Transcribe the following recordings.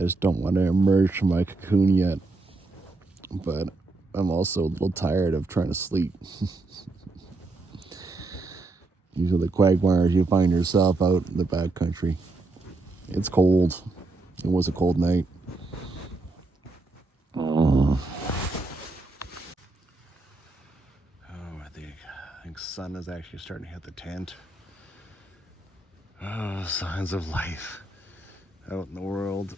just don't want to emerge from my cocoon yet. But I'm also a little tired of trying to sleep. These are the quagmires you find yourself out in the backcountry. It's cold. It was a cold night. I think sun is actually starting to hit the tent. Oh, signs of life out in the world.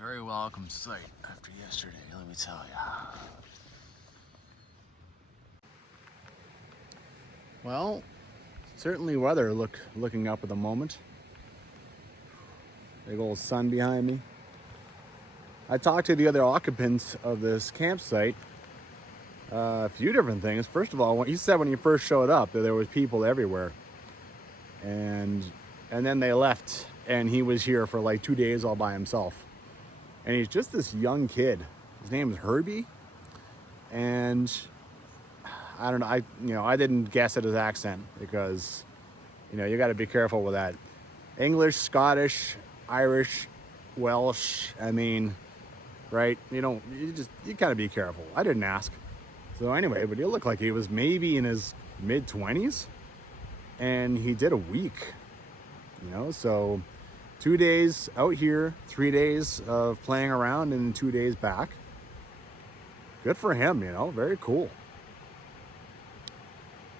Very welcome sight after yesterday, let me tell you. Well, certainly weather looking up at the moment. Big old sun behind me. I talked to the other occupants of this campsite a few different things. First of all, what he said when he first showed up that there was people everywhere, and then they left, and he was here for like 2 days all by himself. And he's just this young kid. His name is Herbie, and I don't know. I didn't guess at his accent because, you got to be careful with that. English, Scottish, Irish, Welsh. I mean, right? You gotta be careful. I didn't ask. So anyway, but he looked like he was maybe in his mid-20s, and he did a week. So 2 days out here, 3 days of playing around, and 2 days back. Good for him, very cool.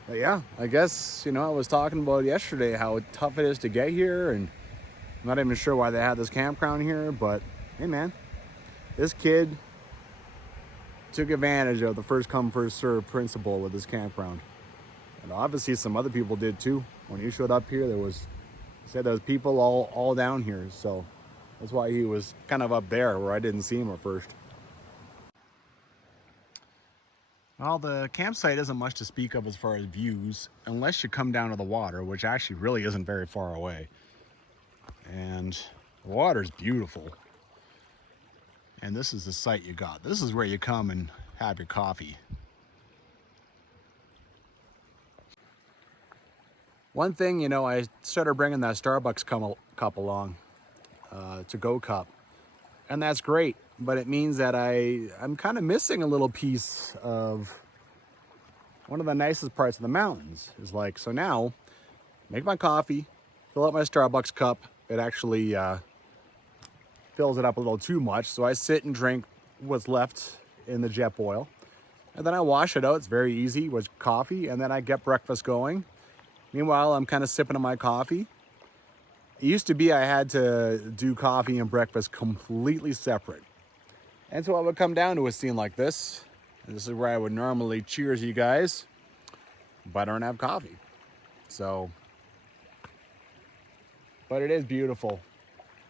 But yeah, I guess, I was talking about yesterday how tough it is to get here, and I'm not even sure why they had this campground here, but hey man, this kid took advantage of the first come, first serve principle with this campground. And obviously some other people did too. When he showed up here, he said there was people all down here, so that's why he was kind of up there where I didn't see him at first. Well, the campsite isn't much to speak of as far as views, unless you come down to the water, which actually really isn't very far away. And the water's beautiful. And this is the site you got. This is where you come and have your coffee. One thing, I started bringing that Starbucks cup along, to-go cup. And that's great, but it means that I'm kind of missing a little piece of one of the nicest parts of the mountains. So now, make my coffee, fill up my Starbucks cup. It actually fills it up a little too much, so I sit and drink what's left in the jet boil. And then I wash it out. It's very easy with coffee, and then I get breakfast going. Meanwhile, I'm kind of sipping on my coffee. It used to be I had to do coffee and breakfast completely separate. And so I would come down to a scene like this. And this is where I would normally cheers you guys, but I don't have coffee. So, but it is beautiful.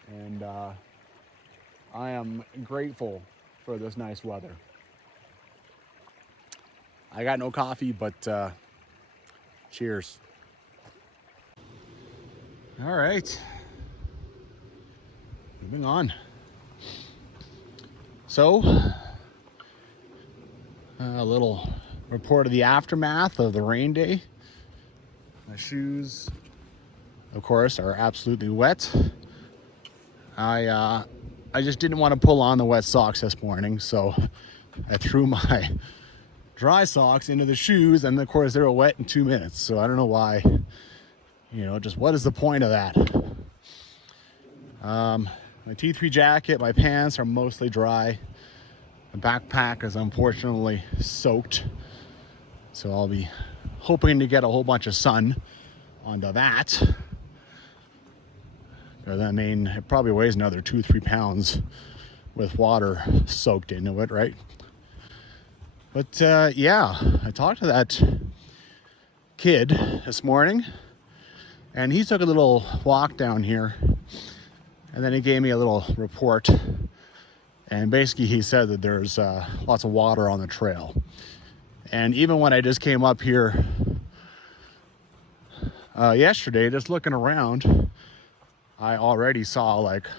And I am grateful for this nice weather. I got no coffee, but cheers. All right, moving on. So, a little report of the aftermath of the rain day. My shoes, of course, are absolutely wet. I just didn't want to pull on the wet socks this morning, so I threw my dry socks into the shoes, and of course they were wet in 2 minutes. So I don't know why. Just what is the point of that? My T3 jacket, my pants are mostly dry. The backpack is unfortunately soaked. So I'll be hoping to get a whole bunch of sun onto that. Because it probably weighs another 2-3 pounds with water soaked into it, right? But yeah, I talked to that kid this morning. And he took a little walk down here, and then he gave me a little report. And basically he said that there's lots of water on the trail. And even when I just came up here yesterday, just looking around, I already saw like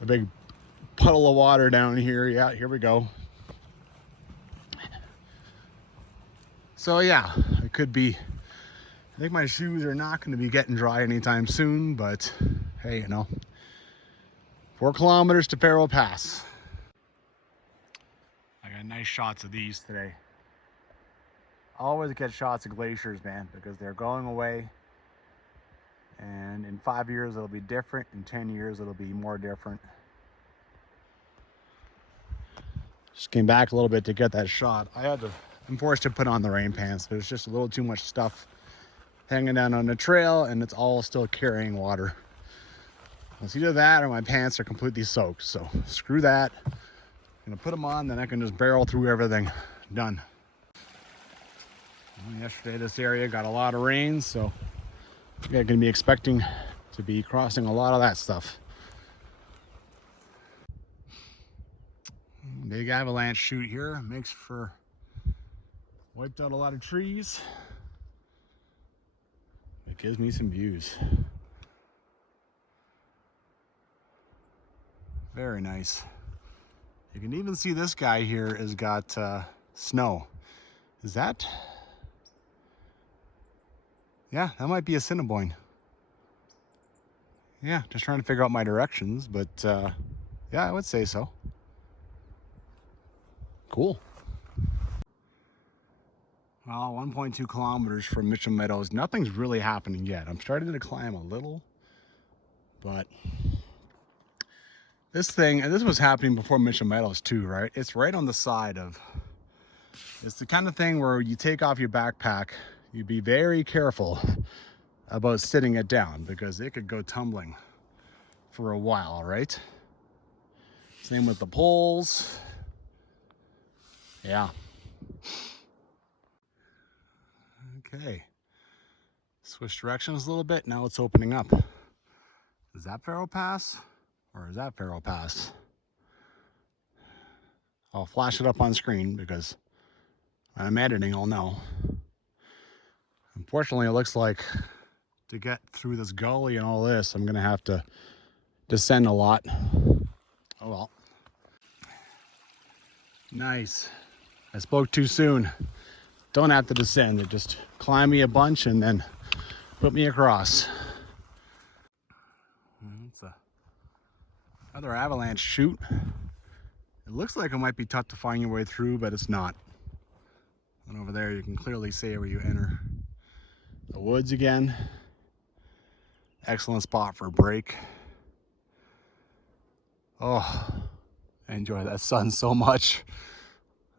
a big puddle of water down here. Yeah, here we go. So yeah, it could be I think my shoes are not going to be getting dry anytime soon, but hey, you know, 4 kilometers to Ferro Pass. I got nice shots of these today. Always get shots of glaciers, man, because they're going away. And in 5 years, it'll be different. In 10 years, it'll be more different. Just came back a little bit to get that shot. I'm forced to put on the rain pants. There's just a little too much stuff hanging down on the trail, and it's all still carrying water. It's either that or my pants are completely soaked. So screw that. I'm gonna put them on, then I can just barrel through everything. Done. Well, yesterday this area got a lot of rain, so we're gonna be expecting to be crossing a lot of that stuff. Big avalanche chute here, wiped out a lot of trees. It gives me some views. Very nice. You can even see this guy here has got snow. Is that? Yeah, that might be Assiniboine. Yeah, just trying to figure out my directions, but yeah, I would say so. Cool. Well, 1.2 kilometers from Mitchell Meadows. Nothing's really happening yet. I'm starting to climb a little, but this thing, and this was happening before Mitchell Meadows too, right? It's right on the side of, it's the kind of thing where you take off your backpack, you be very careful about sitting it down because it could go tumbling for a while, right? Same with the poles. Yeah. Okay. Switch directions a little bit. Now it's opening up. Is that Ferro Pass? Or is that Ferro Pass? I'll flash it up on screen because when I'm editing, I'll know. Unfortunately, it looks like to get through this gully and all this, I'm going to have to descend a lot. Oh well. Nice. I spoke too soon. Don't have to descend. It just climb me a bunch and then put me across. It's another avalanche chute. It looks like it might be tough to find your way through, but it's not. And over there, you can clearly see where you enter the woods again. Excellent spot for a break. Oh, I enjoy that sun so much.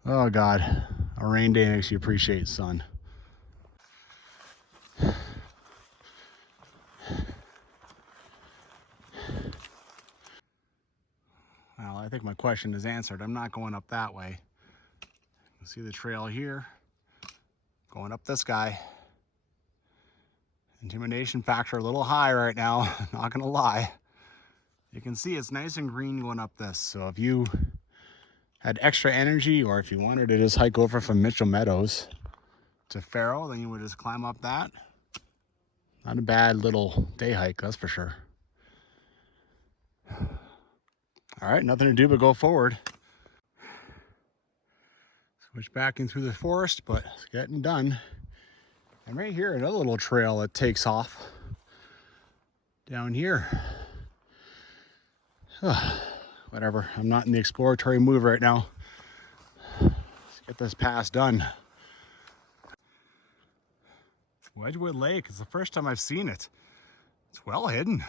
Oh God, a rain day makes you appreciate sun. Well, I think my question is answered. I'm not going up that way. You see the trail here, going up this guy. Intimidation factor a little high right now, not gonna lie. You can see it's nice and green going up this. So if you had extra energy, or if you wanted to just hike over from Mitchell Meadows to Ferro, then you would just climb up that. Not a bad little day hike, that's for sure. All right, nothing to do but go forward. Switch back in through the forest, but it's getting done. And right here, another little trail that takes off down here. Whatever, I'm not in the exploratory mood right now. Let's get this pass done. Wedgewood Lake is the first time I've seen it. It's well hidden.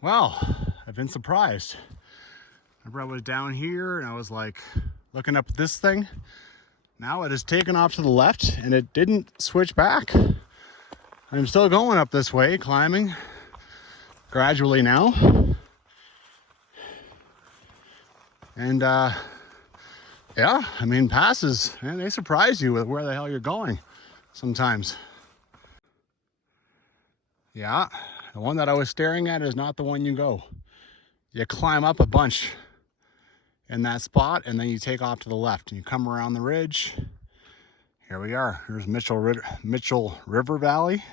Wow, I've been surprised. Remember I was down here and I was like looking up at this thing. Now it has taken off to the left and it didn't switch back. I'm still going up this way, climbing gradually now. And yeah, I mean, passes, man, they surprise you with where the hell you're going sometimes. Yeah, the one that I was staring at is not the one you go. You climb up a bunch in that spot and then you take off to the left and you come around the ridge. Here we are. Here's Mitchell River Valley.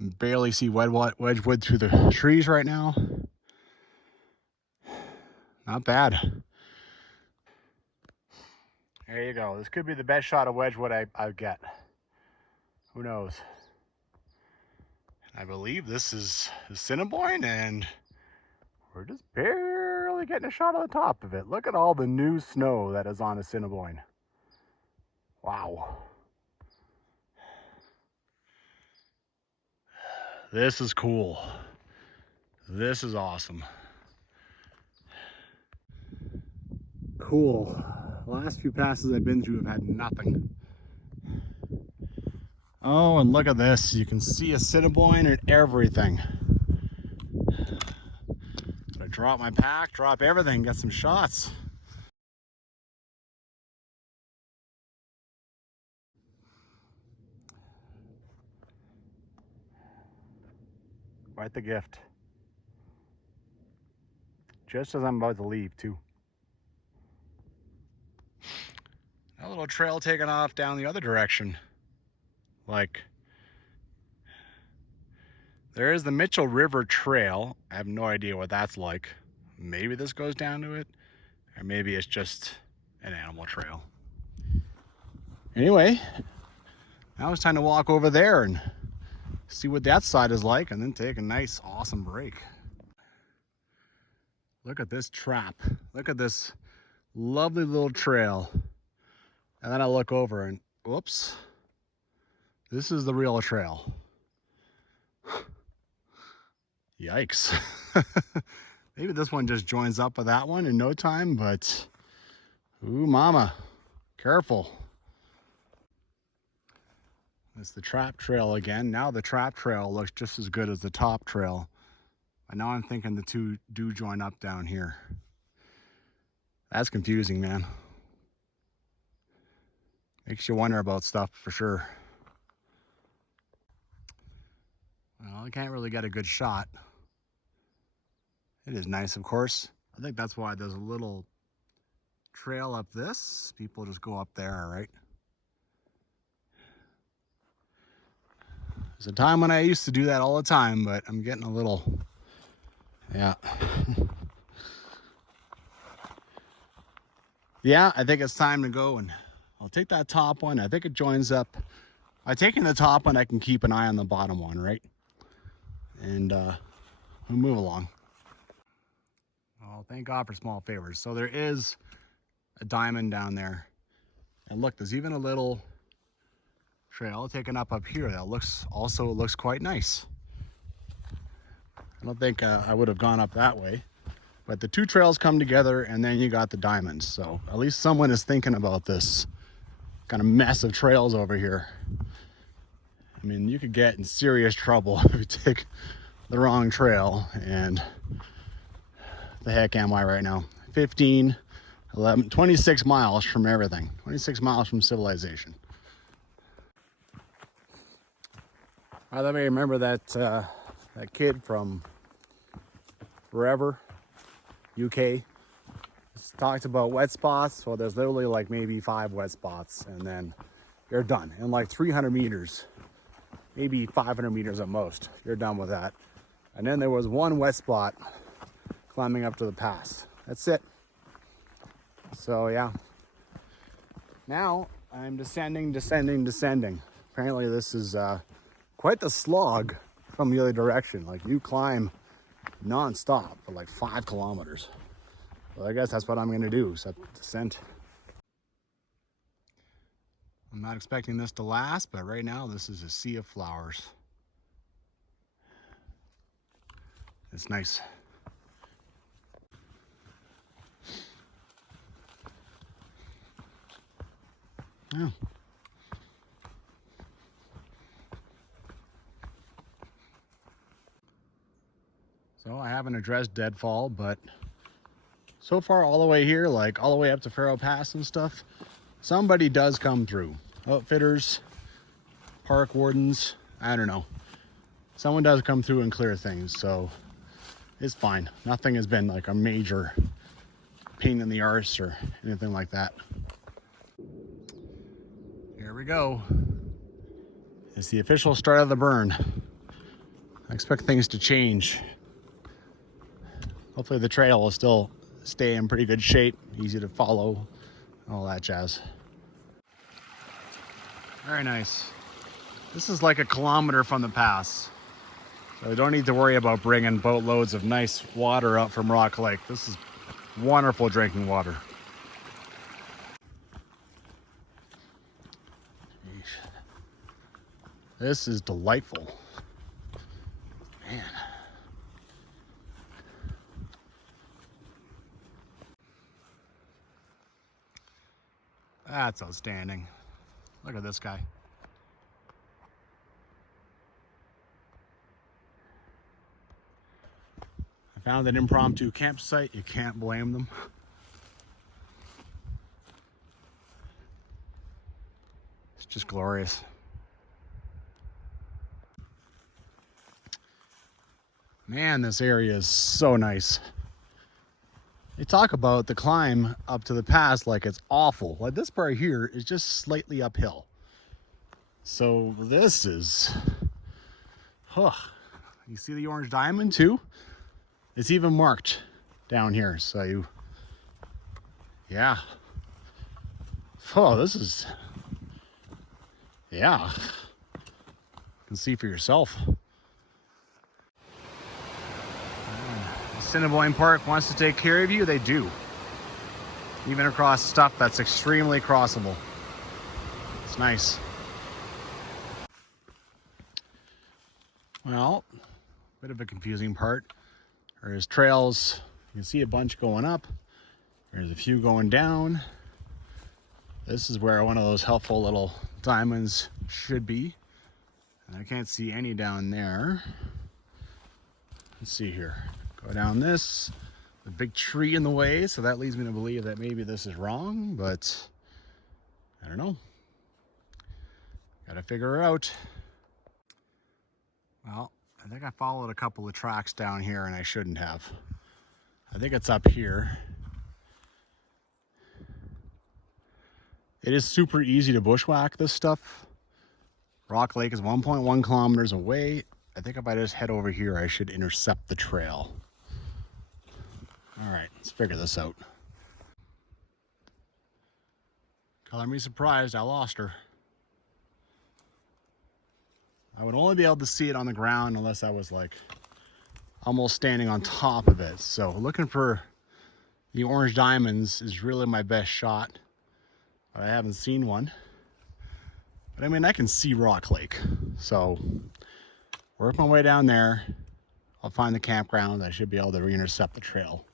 Barely see Wedgewood through the trees right now. Not bad. There you go. This could be the best shot of Wedgwood I get. Who knows? I believe this is Assiniboine, and we're just barely getting a shot of the top of it. Look at all the new snow that is on Assiniboine. Wow. This is cool. This is awesome. Cool. The last few passes I've been through have had nothing. Oh, and look at this. You can see Assiniboine and everything. Gotta drop my pack, drop everything, get some shots. Quite the gift. Just as I'm about to leave, too. A little trail taking off down the other direction. Like, there is the Mitchell River Trail. I have no idea what that's like. Maybe this goes down to it, or maybe it's just an animal trail. Anyway, now it's time to walk over there and see what that side is like, and then take a nice, awesome break. Look at this trap. Look at this lovely little trail. And then I look over and, whoops, this is the real trail. Yikes. Maybe this one just joins up with that one in no time, but ooh, mama, careful. It's the trap trail again. Now the trap trail looks just as good as the top trail. And now I'm thinking the two do join up down here. That's confusing, man. Makes you wonder about stuff for sure. Well, I can't really get a good shot. It is nice, of course. I think that's why there's a little trail up this. People just go up there, right? There's a time when I used to do that all the time, but I'm getting a little, yeah. Yeah, I think it's time to go, and I'll take that top one. I think it joins up. By taking the top one, I can keep an eye on the bottom one, right? And we'll move along. Well, thank God for small favors. So there is a diamond down there. And look, there's even a little trail taken up here that looks quite nice. I don't think I would have gone up that way, but the two trails come together and then you got the diamonds. So at least someone is thinking about this kind of mess of trails over here. I mean, you could get in serious trouble if you take the wrong trail, and the heck am I right now? 15, 11, 26 miles from everything. 26 miles from civilization. I let me remember that that kid from wherever, UK, talked about wet spots. Well, there's literally like maybe 5 wet spots, and then you're done in like 300 meters, maybe 500 meters at most. You're done with that. And then there was one wet spot climbing up to the pass. That's it. So yeah. Now I'm descending. Apparently this is quite the slog from the other direction. Like, you climb non-stop for like 5 kilometers. Well, I guess that's what I'm gonna do, is descent. I'm not expecting this to last, but right now this is a sea of flowers. It's nice. Yeah. So I haven't addressed deadfall, but so far all the way here, like all the way up to Ferro Pass and stuff, somebody does come through. Outfitters, park wardens, I don't know. Someone does come through and clear things, so it's fine. Nothing has been like a major pain in the arse or anything like that. Here we go. It's the official start of the burn. I expect things to change. Hopefully the trail will still stay in pretty good shape, easy to follow, all that jazz. Very nice. This is like a kilometer from the pass. So we don't need to worry about bringing boatloads of nice water up from Rock Lake. This is wonderful drinking water. This is delightful. Man. That's outstanding. Look at this guy. I found an impromptu campsite. You can't blame them. It's just glorious. Man, this area is so nice. They talk about the climb up to the pass like it's awful. Like this part here is just slightly uphill. So this is, you see the orange diamond too? It's even marked down here. So you, yeah. Oh, this is, yeah. You can see for yourself. Assiniboine Park wants to take care of you, they do. Even across stuff that's extremely crossable. It's nice. Well, bit of a confusing part. There's trails. You can see a bunch going up. There's a few going down. This is where one of those helpful little diamonds should be. And I can't see any down there. Let's see here. Go down this, the big tree in the way, so that leads me to believe that maybe this is wrong, but I don't know. Gotta figure her out. Well, I think I followed a couple of tracks down here and I shouldn't have. I think it's up here. It is super easy to bushwhack this stuff. Rock Lake is 1.1 kilometers away. I think if I just head over here, I should intercept the trail. All right, let's figure this out. Color me surprised, I lost her. I would only be able to see it on the ground unless I was like almost standing on top of it. So looking for the orange diamonds is really my best shot. But I haven't seen one. But I mean, I can see Rock Lake. So work my way down there. I'll find the campground. I should be able to re-intercept the trail.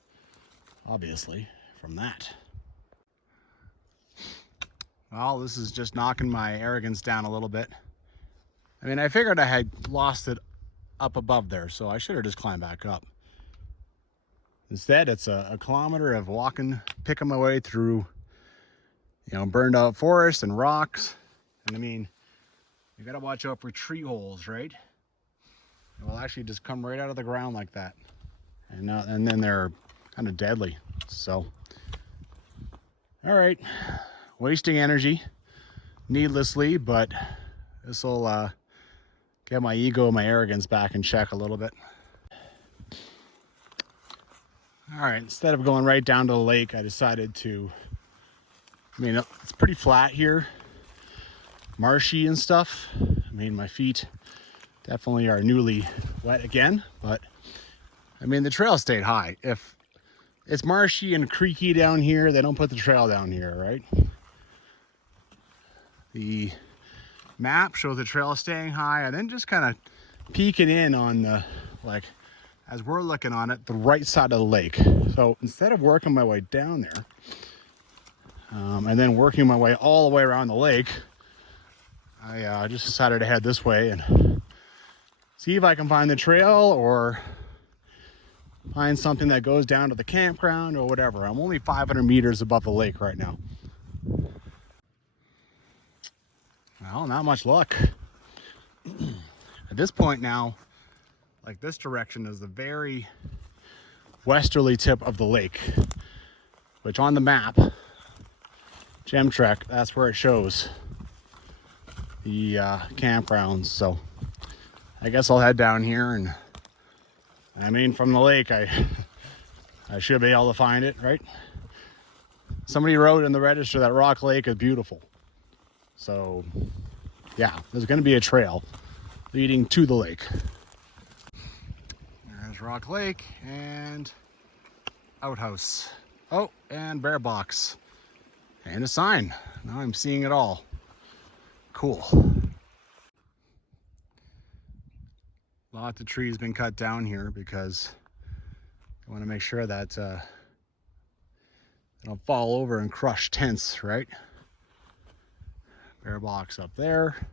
Obviously, from that. Well, this is just knocking my arrogance down a little bit. I mean, I figured I had lost it up above there, so I should have just climbed back up. Instead, it's a kilometer of walking, picking my way through, you know, burned out forest and rocks. And I mean, you gotta watch out for tree holes, right? It will actually just come right out of the ground like that. And then they're kind of deadly. So, all right, wasting energy needlessly, but this will get my ego and my arrogance back in check a little bit. All right, instead of going right down to the lake, I decided to, I mean, it's pretty flat here, marshy and stuff. I mean, my feet definitely are newly wet again, but I mean, the trail stayed high. If it's marshy and creaky down here, they don't put the trail down here, right? The map shows the trail staying high and then just kind of peeking in on the, like, as we're looking on it, the right side of the lake. So instead of working my way down there, and then working my way all the way around the lake, I just decided to head this way and see if I can find the trail or find something that goes down to the campground or whatever. I'm only 500 meters above the lake right now. Well, not much luck. At this point now, like this direction is the very westerly tip of the lake, which on the map, Gem Trek, that's where it shows the campgrounds. So I guess I'll head down here, and I mean, from the lake, I should be able to find it, right? Somebody wrote in the register that Rock Lake is beautiful. So yeah, there's going to be a trail leading to the lake. There's Rock Lake and outhouse. Oh, and bear box. And a sign. Now I'm seeing it all. Cool. Lots of trees been cut down here because I want to make sure that they don't fall over and crush tents, right? Bear box up there.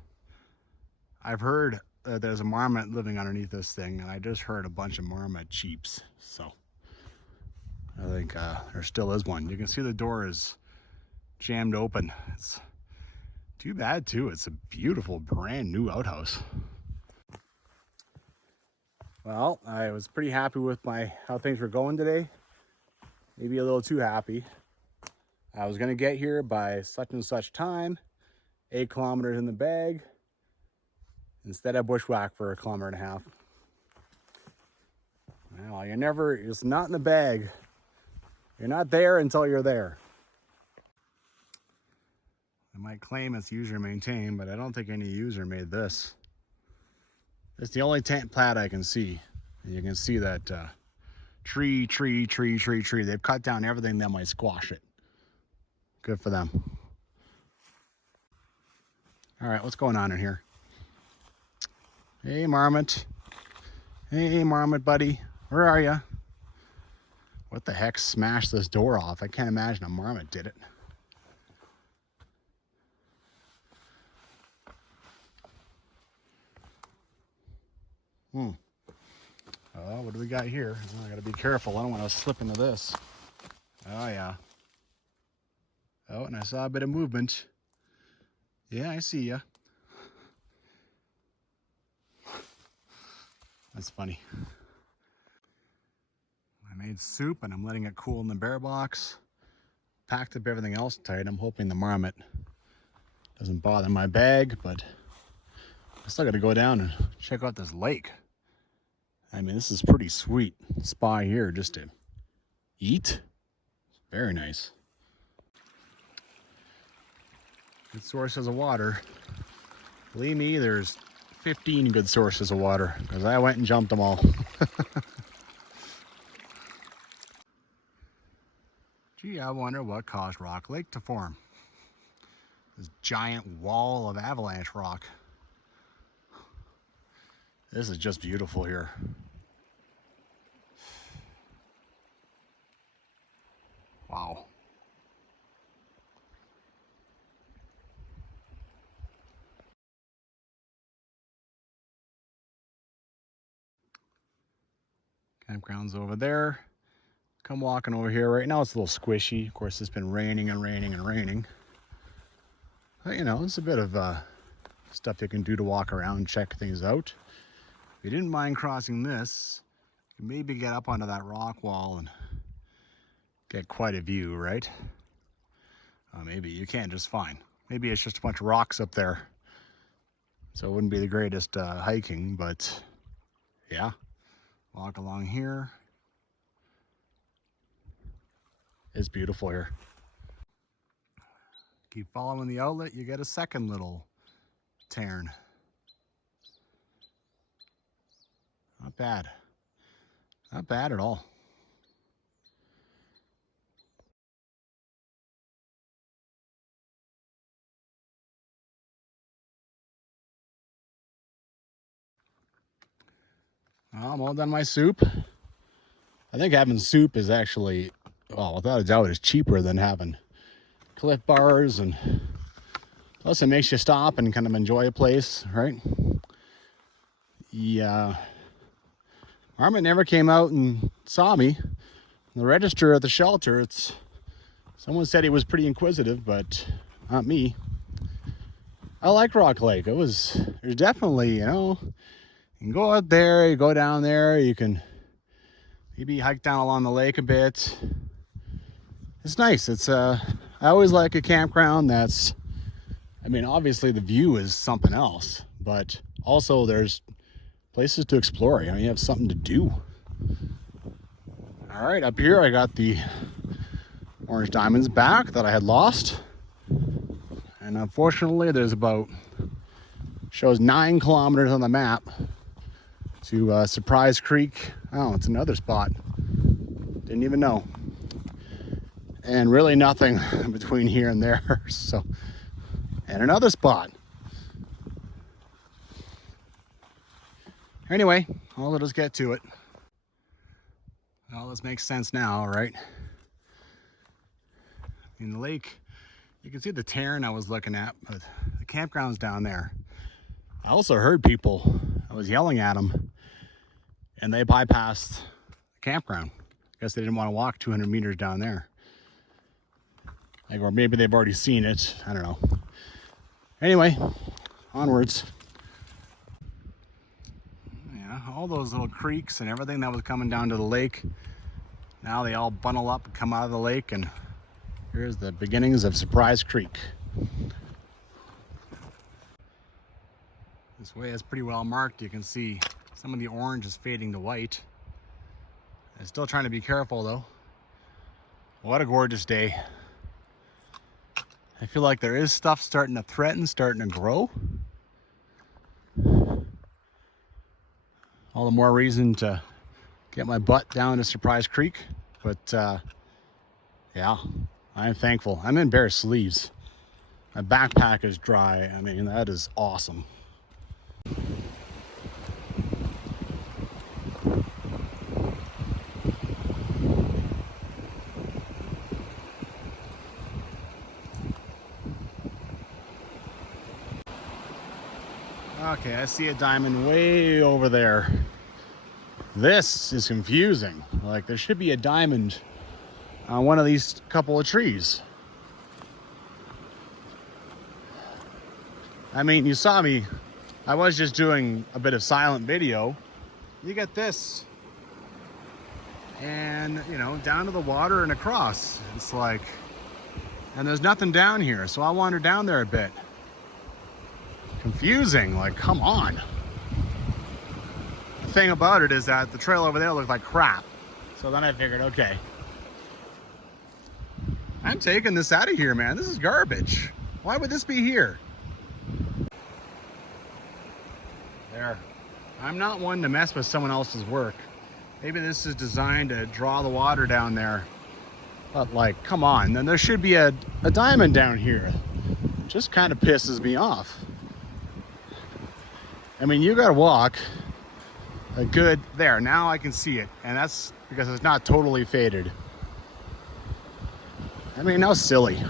I've heard that there's a marmot living underneath this thing, and I just heard a bunch of marmot cheeps. So I think there still is one. You can see the door is jammed open. It's too bad too. It's a beautiful brand new outhouse. Well, I was pretty happy with how things were going today. Maybe a little too happy. I was gonna get here by such and such time, 8 kilometers in the bag. Instead I bushwhacked for 1.5 kilometers. Well, it's not in the bag. You're not there until you're there. I might claim it's user maintained, but I don't think any user made this. It's the only tent plat I can see. And you can see that tree. They've cut down everything that might squash it. Good for them. All right, what's going on in here? Hey, marmot. Hey, marmot buddy. Where are you? What the heck smashed this door off? I can't imagine a marmot did it. Oh, what do we got here? Oh, I gotta be careful. I don't want to slip into this. Oh, yeah. Oh, and I saw a bit of movement. Yeah, I see ya. That's funny. I made soup and I'm letting it cool in the bear box. Packed up everything else tight. I'm hoping the marmot doesn't bother my bag, but I still got to go down and check out this lake. I mean, this is pretty sweet spot here just to eat. Very nice. Good sources of water. Believe me, there's 15 good sources of water because I went and jumped them all. Gee, I wonder what caused Rock Lake to form. This giant wall of avalanche rock. This is just beautiful here. Wow. Campground's over there. Come walking over here. Right now it's a little squishy. Of course, it's been raining and raining and raining. But, you know, it's a bit of stuff you can do to walk around, check things out. If you didn't mind crossing this, you can maybe get up onto that rock wall and get quite a view, right? Maybe you can just fine. Maybe it's just a bunch of rocks up there. So it wouldn't be the greatest hiking, but yeah. Walk along here. It's beautiful here. Keep following the outlet, you get a second little cairn. Not bad. Not bad at all. Well, I'm all done my soup. I think having soup is actually, well, without a doubt, is cheaper than having Cliff Bars, and plus it makes you stop and kind of enjoy a place, right? Yeah. Marmot never came out and saw me. The register at the shelter, someone said he was pretty inquisitive, but not me. I like Rock Lake. There's definitely, you know, you can go out there, you go down there, you can maybe hike down along the lake a bit. It's nice. I always like a campground that's, I mean, obviously the view is something else, but also there's places to explore. You know, you have something to do. All right, up here I got the orange diamonds back that I had lost. And unfortunately there's about Shows 9 kilometers on the map to Surprise Creek. Oh, it's another spot. Didn't even know. And really nothing between here and there. So, and another spot. Anyway, I'll just get to it. Well, this makes sense now, right? In the lake, you can see the tarn I was looking at, but the campground's down there. I also heard people, I was yelling at them, and they bypassed the campground. I guess they didn't want to walk 200 meters down there. Like, or maybe they've already seen it, I don't know. Anyway, onwards. Yeah, all those little creeks and everything that was coming down to the lake, now they all bundle up and come out of the lake, and here's the beginnings of Surprise Creek. This way is pretty well marked. You can see some of the orange is fading to white. I'm still trying to be careful though. What a gorgeous day. I feel like there is stuff starting to threaten, starting to grow. All the more reason to get my butt down to Surprise Creek. But yeah, I'm thankful. I'm in bare sleeves. My backpack is dry. I mean, that is awesome. Okay, I see a diamond way over there. This is confusing. Like, there should be a diamond on one of these couple of trees. I mean, you saw me. I was just doing a bit of silent video. You get this. And, you know, down to the water and across. It's like, and there's nothing down here. So I wandered down there a bit. Confusing, like, come on. The thing about it is that the trail over there looked like crap. So then I figured, okay, I'm taking this out of here, man. This is garbage. Why would this be here? There. I'm not one to mess with someone else's work. Maybe this is designed to draw the water down there. But like, come on. Then there should be a diamond down here. Just kind of pisses me off. I mean, you gotta walk a good, there, now I can see it. And that's because it's not totally faded. I mean, how silly.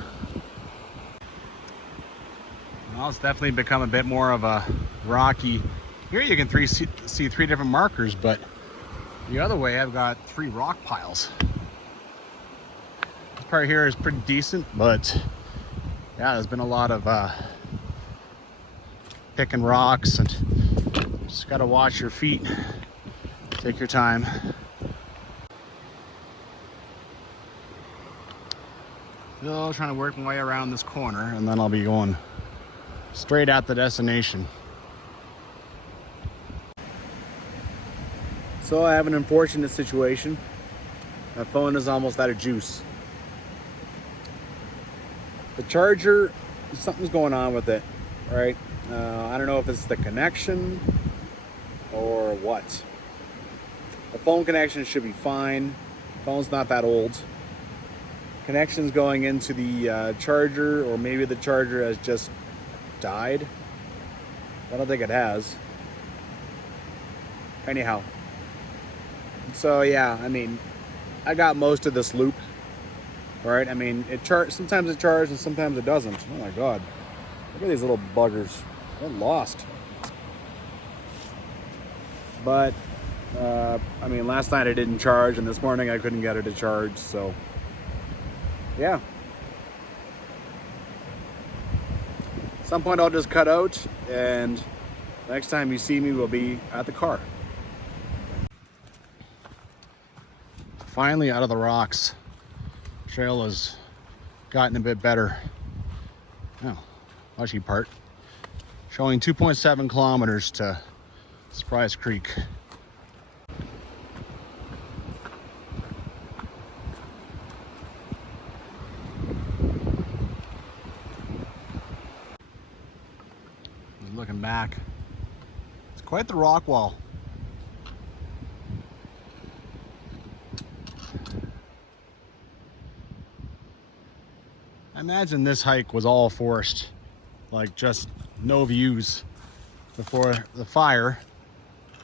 Well, it's definitely become a bit more of a rocky. Here you can see 3 different markers, but the other way I've got 3 rock piles. This part here is pretty decent, but yeah, there's been a lot of picking rocks, and just gotta watch your feet. Take your time. Still trying to work my way around this corner, and then I'll be going straight at the destination. So I have an unfortunate situation. My phone is almost out of juice. The charger, something's going on with it, right? I don't know if it's the connection or what. The phone connection should be fine. Phone's not that old. Connection's going into the charger, or maybe the charger has just died. I don't think it has. Anyhow. So yeah, I mean, I got most of this loop. Right? I mean, sometimes it charges and sometimes it doesn't. Oh my God. Look at these little buggers. They're lost. But, I mean, last night I didn't charge, and this morning I couldn't get it to charge, so, yeah. At some point I'll just cut out, and next time you see me, we'll be at the car. Finally out of the rocks. Trail has gotten a bit better. Oh, mushy part. Showing 2.7 kilometers to Surprise Creek. Just looking back, It's quite the rock wall. I imagine this hike was all forest, like just no views before the fire.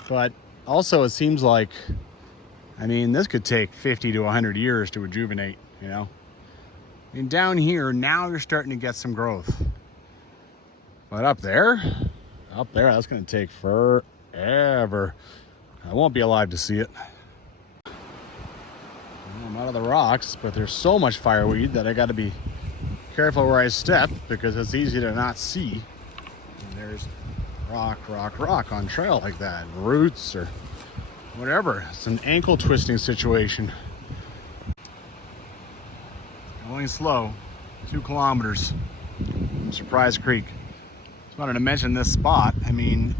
But also it seems like, I mean, this could take 50 to 100 years to rejuvenate, you know? And down here, now you're starting to get some growth. But up there, that's gonna take forever. I won't be alive to see it. I'm out of the rocks, but there's so much fireweed that I gotta be careful where I step because it's easy to not see. And there's rock on trail like that, roots or whatever. It's an ankle twisting situation. Going slow, 2 kilometers from Surprise Creek. Just wanted to mention this spot. I mean,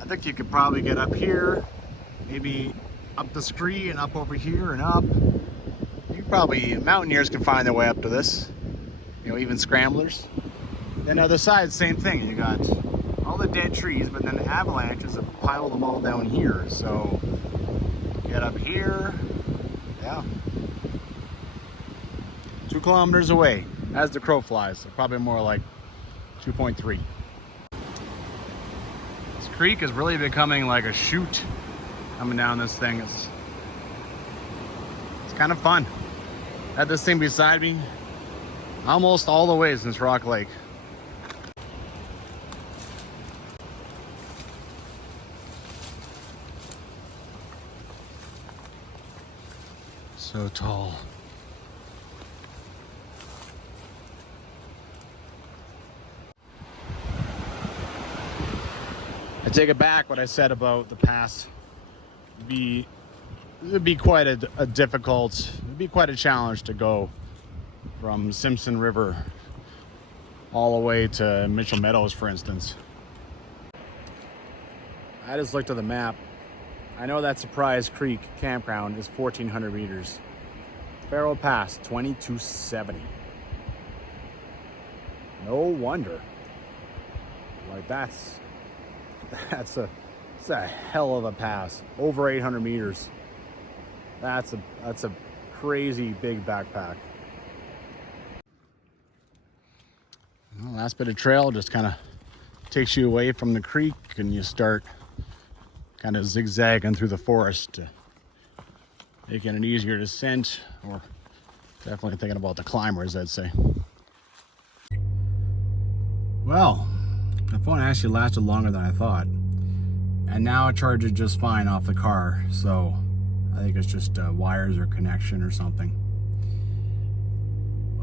I think you could probably get up here, maybe up the scree and up over here and up. You probably, mountaineers can find their way up to this, you know, even scramblers. Then other side, same thing. You got all the dead trees, but then the avalanches have piled them all down here. So get up here, yeah. 2 kilometers away as the crow flies, so probably more like 2.3. This creek is really becoming like a chute coming down this thing. It's kind of fun. I had this thing beside me almost all the way since Rock Lake. So tall. I take it back what I said about the pass. It'd be quite a difficult, it'd be quite a challenge to go from Simpson River all the way to Mitchell Meadows, for instance. I just looked at the map. I know that Surprise Creek campground is 1,400 meters. Ferro Pass, 2270. No wonder. Like that's a hell of a pass. Over 800 meters. That's a crazy big backpack. Well, last bit of trail just kind of takes you away from the creek and you start kind of zigzagging through the forest, making it easier descent, or definitely thinking about the climbers, I'd say. Well, the phone actually lasted longer than I thought, and now it charges just fine off the car, so I think it's just wires or connection or something.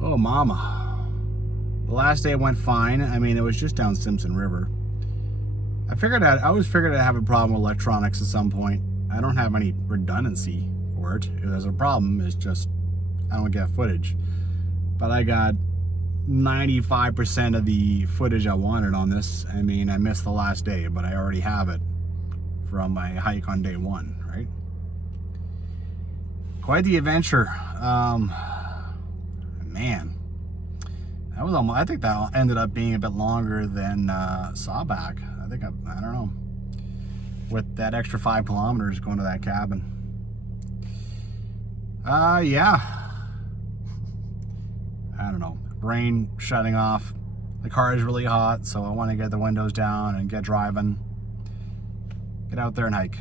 Oh mama, the last day went fine. I mean, it was just down Simpson River. I always figured I'd have a problem with electronics at some point. I don't have any redundancy for it. If there's a problem, it's just I don't get footage. But I got 95% of the footage I wanted on this. I mean, I missed the last day, but I already have it from my hike on day 1, right? Quite the adventure. Man, that was almost, I think that ended up being a bit longer than Sawback. I don't know, with that extra 5 kilometers going to that cabin. Yeah, I don't know, brain shutting off. The car is really hot, so I want to get the windows down and get driving, get out there and hike.